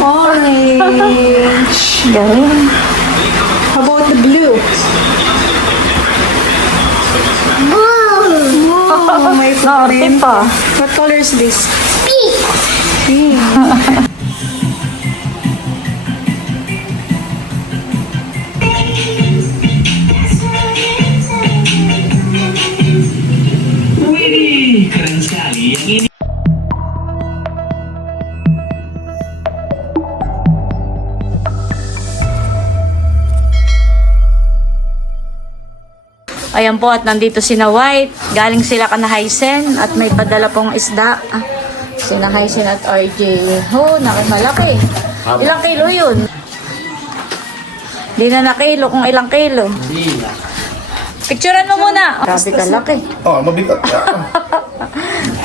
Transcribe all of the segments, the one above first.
Orange. Galing. How about the blue? Oh, my Norte favorite. pa. What color is this? Pink. Pink. Wih, keren sekali. Yang ini Ayan po, at nandito sina White. Galing sila kana Hysen at may padala pong isda. Sina Hysen at RJ. Oh, nakimalaki. Ilang kilo yun? Hindi na nakilo kung ilang kilo. Picturean mo muna. Grabe kalaki. Oh, mabigat ka.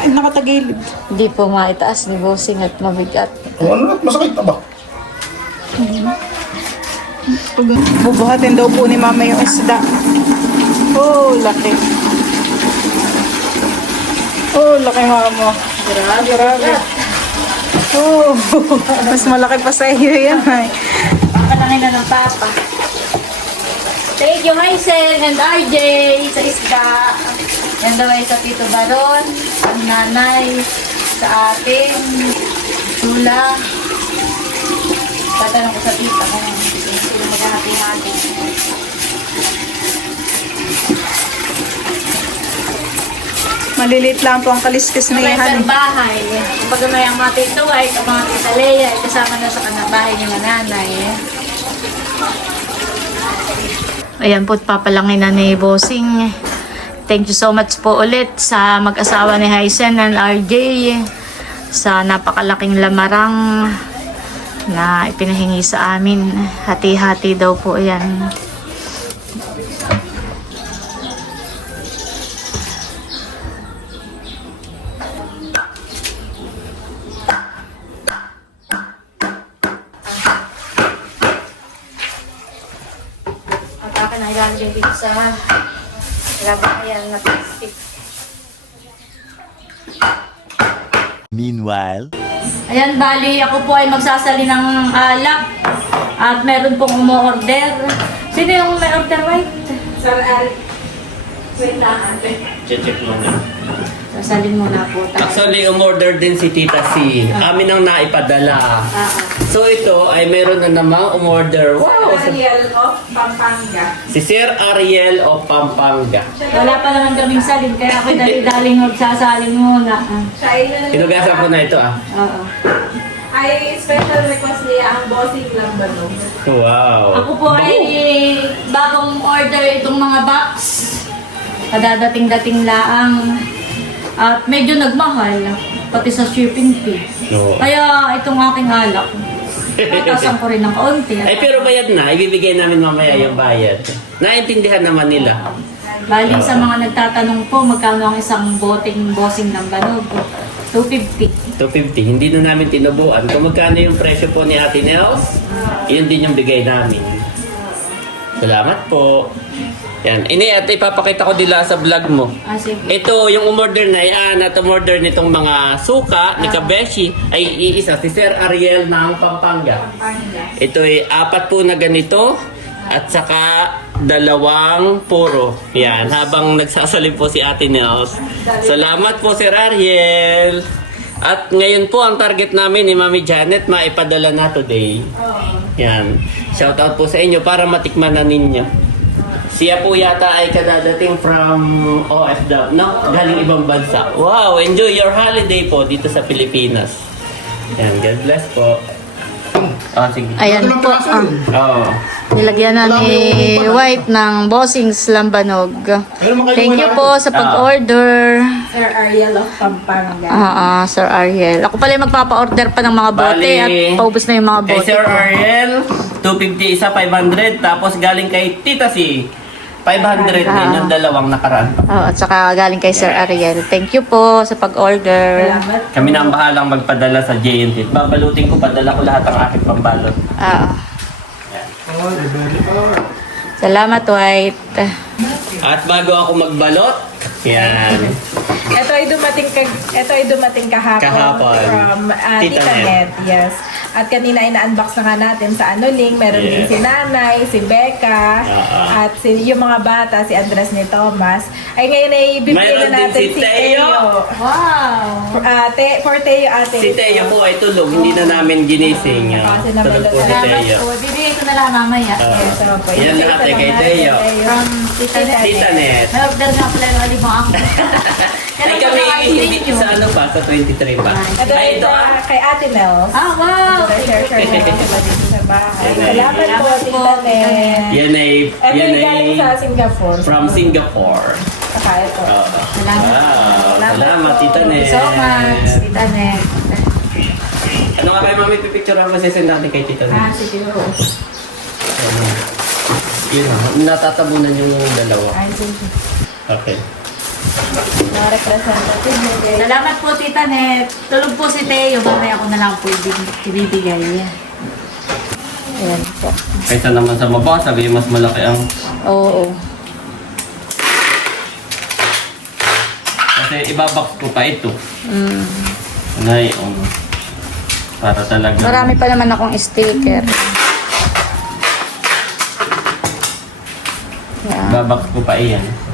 Nakatagilid. Hindi po maitaas ni Bossing at mabigat. Oh, ano, masakit na ba? Bubuhatin daw po ni Mama yung isda. Oh, laki. Oh, laki Mama. Grabe. Grabe. Oh, mas malaki pa sa iyo yan. Ay. Pakalangin na ng papa. Thank you, Hysen and RJ sa isda. Yan daw ay sa Tito Baron, ang nanay, sa atin, Chula. Tatanong ko sa tita kung sino maghahati natin. Maliliit lang po ang kaliskis na May yan. bahay. Kapag may ang mga Tito White o mga Tita Leia, ay kasama na sa kanabahay ni mananay. Ayan po, papalangin na ni Bossing. Thank you so much po ulit sa mag-asawa ni Hysen and RJ sa napakalaking lamarang na ipinahingi sa amin. Hati-hati daw po yan. At akin na ilalagay dito sa lagayan na plastic. Meanwhile, Ayan, bali, ako po ay magsasali ng alak at meron pong umu-order. Sino yung may order, White? Sir Eric. Wait lang. check muna. Sasalin muna po tayo. Actually, umorder din si Tita C. Amin ang naipadala. So ito ay meron na namang umorder. Wow! Ariel of Pampanga. Si Sir Ariel of Pampanga. Wala pa naman kaming salin, kaya ako dali-daling magsasalin muna. Siya ay Inugasan ko na ito Oo. ay special request niya ang bossing lang ba no? Wow. Ako po ay bagong order itong mga box. Kadadating-dating laang. At medyo nagmahal, pati sa shipping fee. No. Kaya itong aking alak, tatasan ko rin ng kaunti. Ay pero bayad na. Ibibigay namin mamaya yung bayad. Naintindihan naman nila. Baling sa mga nagtatanong po, magkano ang isang boteng bossing ng banog? 250. 250. Hindi na namin tinubuan. Kung magkano yung presyo po ni Ate Nels, yun din yung bigay namin. Salamat po. Yan. Ini at ipapakita ko dila sa vlog mo. Sige. Ito, yung umorder na yan at umorder nitong mga suka ni Kabeshi ay iisa si Sir Ariel ng Pampanga. Ito ay 4 po na ganito at saka 2 puro. Yan, habang nagsasalim po si Ate Nels. Salamat po Sir Ariel. At ngayon po ang target namin ni Mami Janet maipadala na today. Yan. Shoutout po sa inyo para matikman na ninyo. Siya po yata ay kadadating from OFW, no? Galing ibang bansa. Wow, enjoy your holiday po dito sa Pilipinas. Yan, God bless po. Oh, sige. Ayan po. Oo. Nilagyan na ni White ng bossings lambanog. Thank you po sa pag-order. Sir Ariel of Pampanga. Sir Ariel. Ako pala yung magpapa-order pa ng mga bote Bali, at paubos na yung mga Kay bote. Sir Ariel, 250 isa, 500. Tapos galing kay Tita C, 500 din yung dalawang nakaraan. At saka galing kay Sir Ariel. Thank you po sa pag-order. Kami na ang bahalang magpadala sa JNT. Babalutin ko, padala ko lahat ang aking pambalot. Salamat, White. At bago ako magbalot, yan. Ito ay dumating kahapon. Kahapon. From Tita Tita Net. Net. Yes. At kanina ina-unbox na nga natin sa link. Meron din Yes. si Nanay, si Becca, at yung mga bata, si Andres ni Thomas. Ay ngayon ay bibigyan Mayroon na din natin si Teo. Wow! For Teo ate. Si Teo po ay tulog, hindi na namin ginising. Kasi Tulog po si Salamat Teo. po. Bibigay ko na lang mamaya. Yes, ano po. Yan lahat ay kay Teo. From Tita Net. Tita Net. May order nga pala ng alibang ako. Ay kami hindi sa ano pa, sa 23 pa. Ito Ay, ay ito ah. kay Ate Nels. Ah, wow! Share na lang sila dito sa bahay. Yan ay- Salamat po, Tita Net. Yan ay, Ito yan yung galing sa ay Singapore. from Singapore. Saka ito. Oo. Salamat. Wow, salamat Tita Thank Net. you so much, Tita Net. Ano nga kayo mami, pipicture ako sesend natin kay Tita Net. Sige po. Yun, natatabunan yung dalawa. Ay, thank you. Okay. Mga representative mo. Salamat po, Tita Net. Tulog po si Teo. Mamaya ako na lang po ibibigay. Ayan po. Kaysa naman sa baba, sabi mas malaki ang... Oo. Kasi ibabox ko pa ito. Ngayon. Para talaga... Marami pa naman akong sticker. Ibabox ko pa iyan.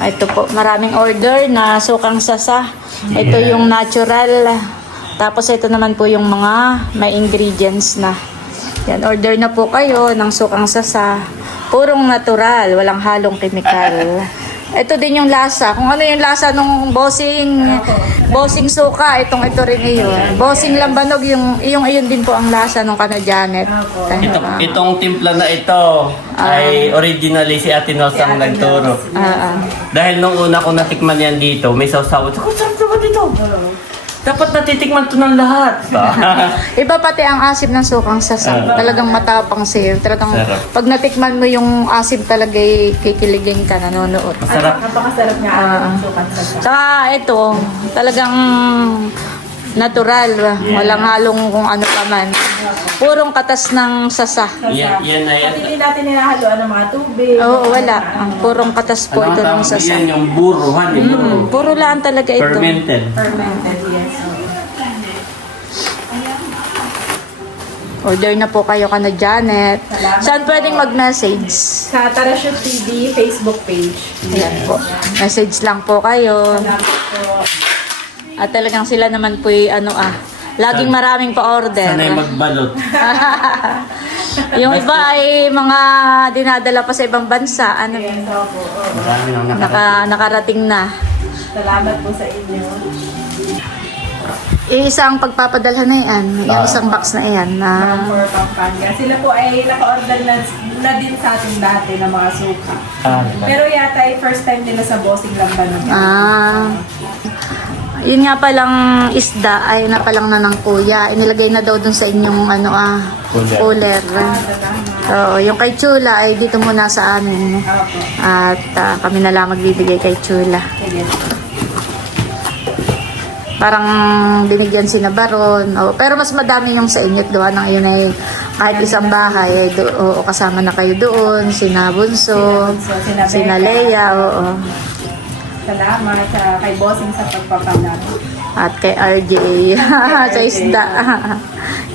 Ito po, maraming order na sukang sasa. Ito yung natural. Tapos ito naman po yung mga may ingredients na. Yan, order na po kayo ng sukang sasa. Purong natural, walang halong kemikal. Ito din yung lasa. Kung ano yung lasa nung bossing suka, ito rin iyon. Bossing lambanog, iyon din po ang lasa nung Janet. Itong timpla na ito ay originally si Ate Nos ang nagturo. Dahil nung una ko natikman yan dito, may sausaw. Sabi ko, sarap naman dito. Dapat natitikman to ng lahat. Iba pati ang asim ng sukang sasa. Talagang matapang sa'yo. Talagang Sarap. pag natikman mo yung asim talaga kikiligin ka, nanonood. Masarap. Napakasarap niya ang sukat sa Saka ito, talagang natural. Walang halong kung ano pa man. Purong katas ng sasa. Yan ay... At hindi natin hinahaluan ng mga tubig. Oo, wala. Ang purong katas po ito ng sasa. Yan yung buruhan. Puro lang talaga ito. Fermented. Fermented, yes. Order na po kayo kana Janet. Salamat Saan pwedeng mag-message? Sa Tarashoot TV Facebook page. Ayan po. Message lang po kayo. Salamat po. At talagang sila naman po laging maraming pa-order. Sanay magbalot. Yung iba ay mga dinadala pa sa ibang bansa. Yes, opo. Marami nang nakarating. Nakarating na. Salamat po sa inyo. Isang pagpapadala na yan. Yung isang box na yan. Na, For Pampanga. Sila po ay naka-order na din sa atin dati ng mga suka. Pero yata ay first time nila sa bossing lamban. yun nga palang isda ay napalang na ng kuya. Inilagay na daw dun sa inyong cooler. So, yung kay Chula ay dito muna sa amin. At kami na lang magbibigay kay Chula. Parang binigyan si na Baron. Pero mas madami yung sa inyo. Doon ang yun ay kahit isang bahay. Ay kasama na kayo doon. Sina Bunso, sina Leia. Salamat kay Bossing sa pagpapalala. At kay RJ. Sa isda.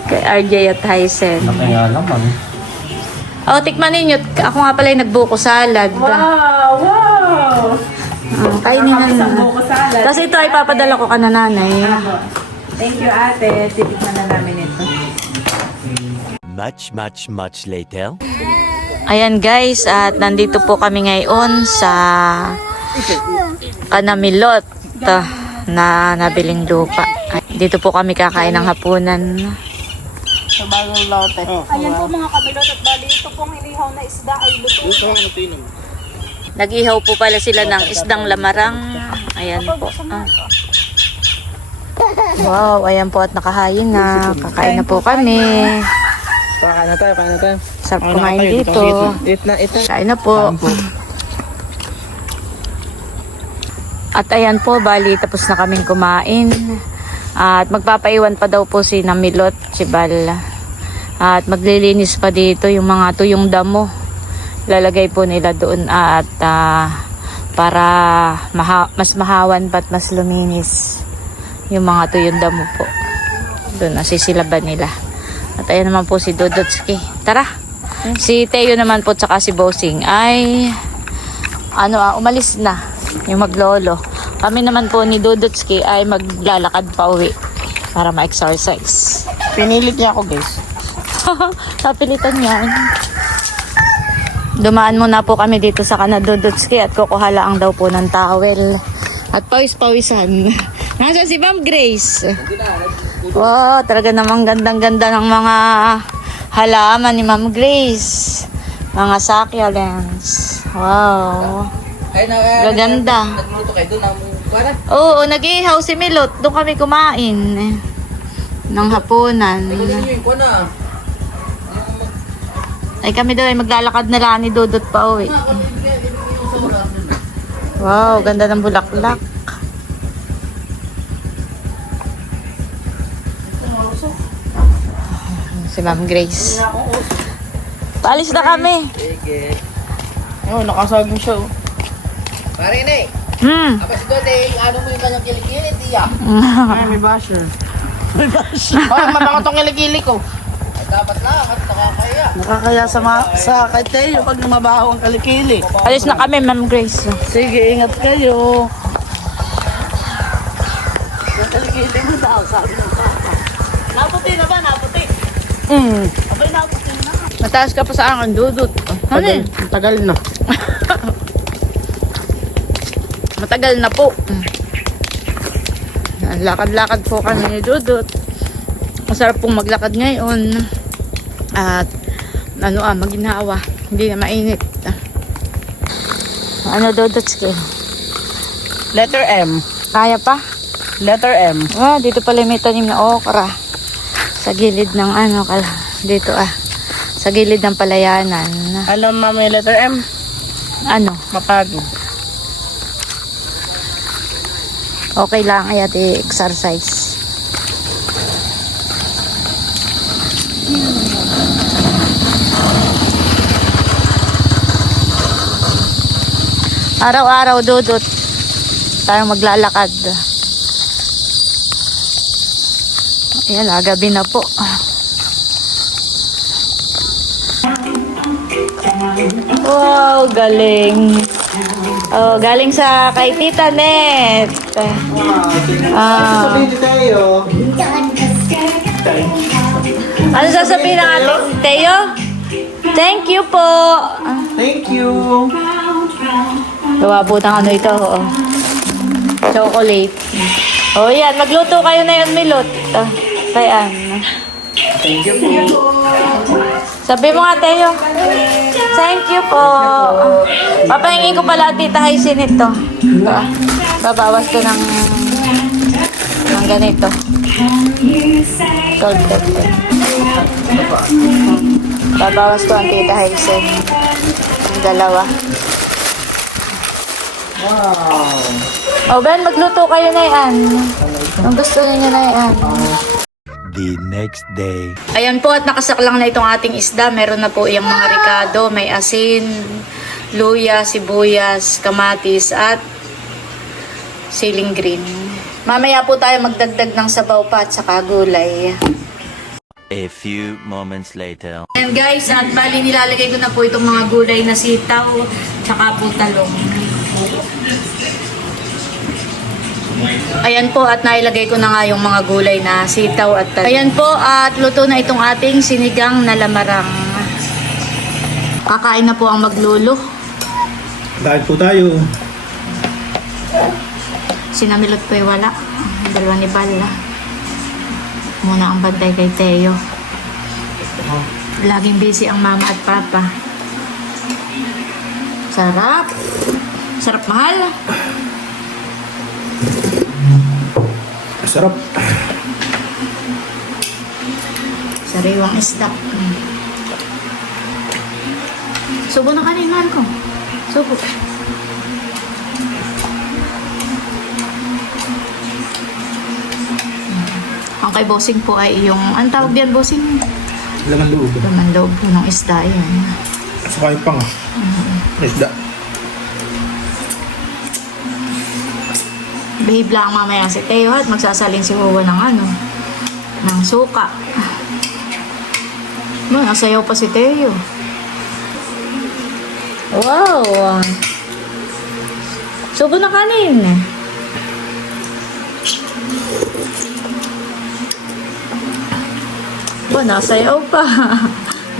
Kay RJ at Hysen. Kaya naman. Tikman ninyo. Ako nga pala yung nagbuko salad. Wow! Wow! Kainin na Isang na. buko salad. Tapos ito ay papadala ko ka na nanay. Thank you ate. Titikman na namin ito. Much later. Ayan guys, at nandito po kami ngayon sa Kanamilot na nabiling lupa. Dito po kami kakain ng hapunan. Sa bagong lote. Ayan po mga kamilot at bali ito pong hinihaw na isda ay luto. Nag-ihaw po pala sila ng isdang lamarang. Ayan po. Wow, ayan po at nakahayin na. Kakain na po kami. Kain na tayo. Sarap kumain dito. Kain na po. At ayan po, bali tapos na kaming kumain. At magpapaiwan pa daw po si Namilot, si Bal. At maglilinis pa dito yung mga tuyong damo. Lalagay po nila doon at para mas mahawan pa at mas luminis yung mga tuyong damo po. Doon nasisilaban nila. At ayan naman po si Dudutski. Tara! Si Teo naman po tsaka si Bossing ay umalis na yung maglolo. Kami naman po ni Dudutski ay maglalakad pa uwi para ma-exercise. Pinilit niya ako, guys. Kapilitan yan. Dumaan muna po kami dito sa Kanadudutski at kukuha lang daw po ng towel. At pawis-pawisan. Nasaan si Ma'am Grace? Wow, talaga namang gandang-ganda ng mga halaman ni Ma'am Grace. Mga succulents. Wow. Gaganda. Nagluto kayo doon ng kuwara? Oo, nag-ihaw si Milot. Doon kami kumain. Ng hapunan. Ay kami daw ay maglalakad na lang ni Dudut pa uwi. Wow, ganda ng bulaklak. Si Ma'am Grace. Paalis na kami. Sige. Oh, nakasaging siya, oh. Pare na eh. Kapag si Dote, ano mo yung kanyang kilikili, tiya? Ay, may basher. May basher. Bakit mabango tong kilikili ko? Ay, dapat lang, at nakakaya. Nakakaya sa kay Teo pag mabaho ang kilikili. Alis na kami, Ma'am Grace. Sige, ingat kayo. Yung kilikili mo daw, sabi ng papa. Naputi na ba? Naputi? Abay, naputi na. Mataas ka pa sa akin, Dudut. Ano eh? Tagal na. Matagal na po. Lakad-lakad po kami ni Dudut. Masarap pong maglakad ngayon. At maginawa. Hindi na mainit. Ano Dudutski? Letter M. Kaya pa? Letter M. Dito pala may tanim na okra. Sa gilid ng dito sa gilid ng palayanan. Alam mo may letter M? Ano? Mapagod. Okay lang ay exercise. Araw-araw Dudut tayong maglalakad. Ayan, gabi na po. Wow, galing. Oh, galing sa kay Tita Net. Sabihin ni Teo. Ano sasabihin ng ating Teo? Thank you po. Thank you. Gawa po ng ito. Chocolate. Oh, yan. Magluto kayo na yun, Milot. Kaya Thank you po. sabi mo nga, Teo. Thank you po. Papahingin ko pala Tita Hysin ito. Babawas ko ng ganito. Gold pepper. Babawas ko ang Tita Hysin. Ang dalawa. Wow. O Ben, magluto kayo na yan. Ang gusto niyo na yan. The next day. Ayan po at nakasaklang na itong ating isda. Meron na po yung mga ricado, may asin, luya, sibuyas, kamatis at siling green. Mamaya po tayo magdagdag ng sabaw pa at saka gulay. A few moments later. And guys, at bali nilalagay ko na po itong mga gulay na sitaw tsaka po talong. Ayan po at nailagay ko na nga yung mga gulay na sitaw at talong. Ayan po at luto na itong ating sinigang na lamarang. Kakain na po ang maglolo. Dahil po tayo. Sinamilot po ay wala. Dalawa ni Bala. Muna ang bantay kay Teo. Laging busy ang mama at papa. Sarap. Sarap mahal. Sarap. Sariwang isda. Subo na kaningan ko. Subo. Ang kay bossing po ay yung, ang tawag diyan bossing? Laman loob. Laman loob po ng isda yan. Saka yung pang. Isda. Behave lang mamaya si Teo at magsasalin si Wawa ng ano, ng suka. Nasayaw pa si Teo. Wow! Subo na kanin. Nasayaw pa.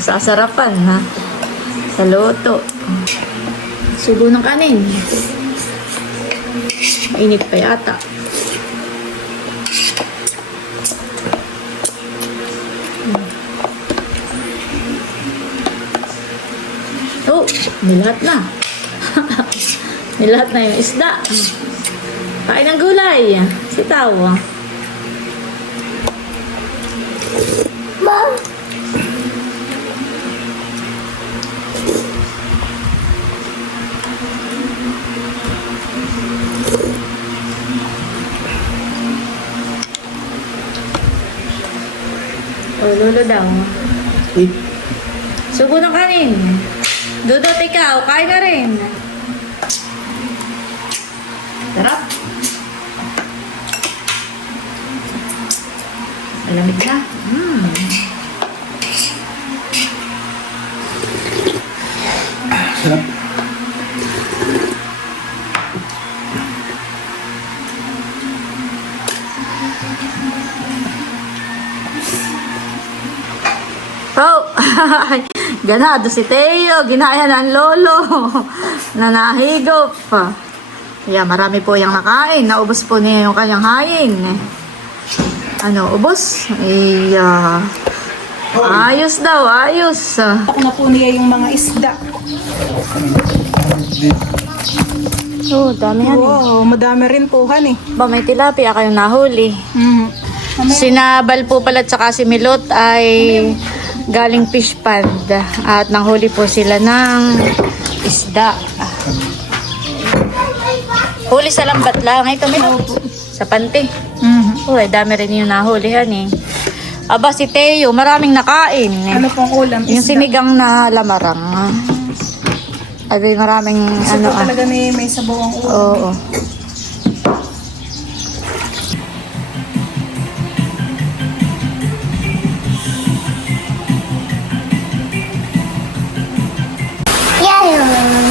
Nasasarapan ha. Sa luto. Subo ng kanin. Mainit pa yata. Oh, nilahat na. Nilahat na yung isda. Kain ng gulay. Sitaw. Mom. Oh, lolo daw. Wait. Subo ng kanin. Dudot, ikaw. Kain na rin. Sarap. Malamig na. Sarap. Oh, ganado si Teo, ginaya ng lolo, nanahigop. Yeah, marami po yung nakain, naubos po niya yung kanyang hain. Ano, ubos? Ayos daw, ayos. Ako na po niya yung mga isda. Oh, dami yan. Wow, madami rin po, honey. Ba, may tilapia kayong nahuli. Mm. Sinabal po pala at saka si Milot ay galing fish pond at nanghuli po sila ng isda. Huli sa lambat lang. Ito, Milot. Sa panty. Uy, dami rin yung nahulihan eh. Aba, si Teo, maraming nakain. Ano pong ulam? Yung sinigang na lamarang. Ay, maraming So, ano talaga may sabaw ang ulam. Oo.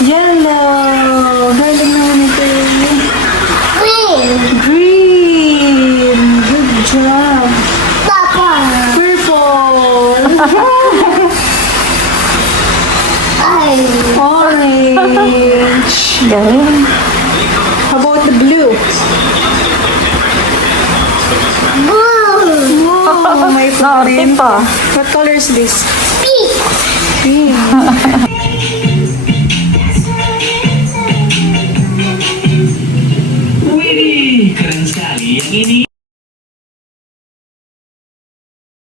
Yellow! Galing naman ito. Green! Good job! Purple! Orange! Galing. How about the blue? Wow! May Naarte pa. What color is this? Pink! Widih, keren sekali. Yang ini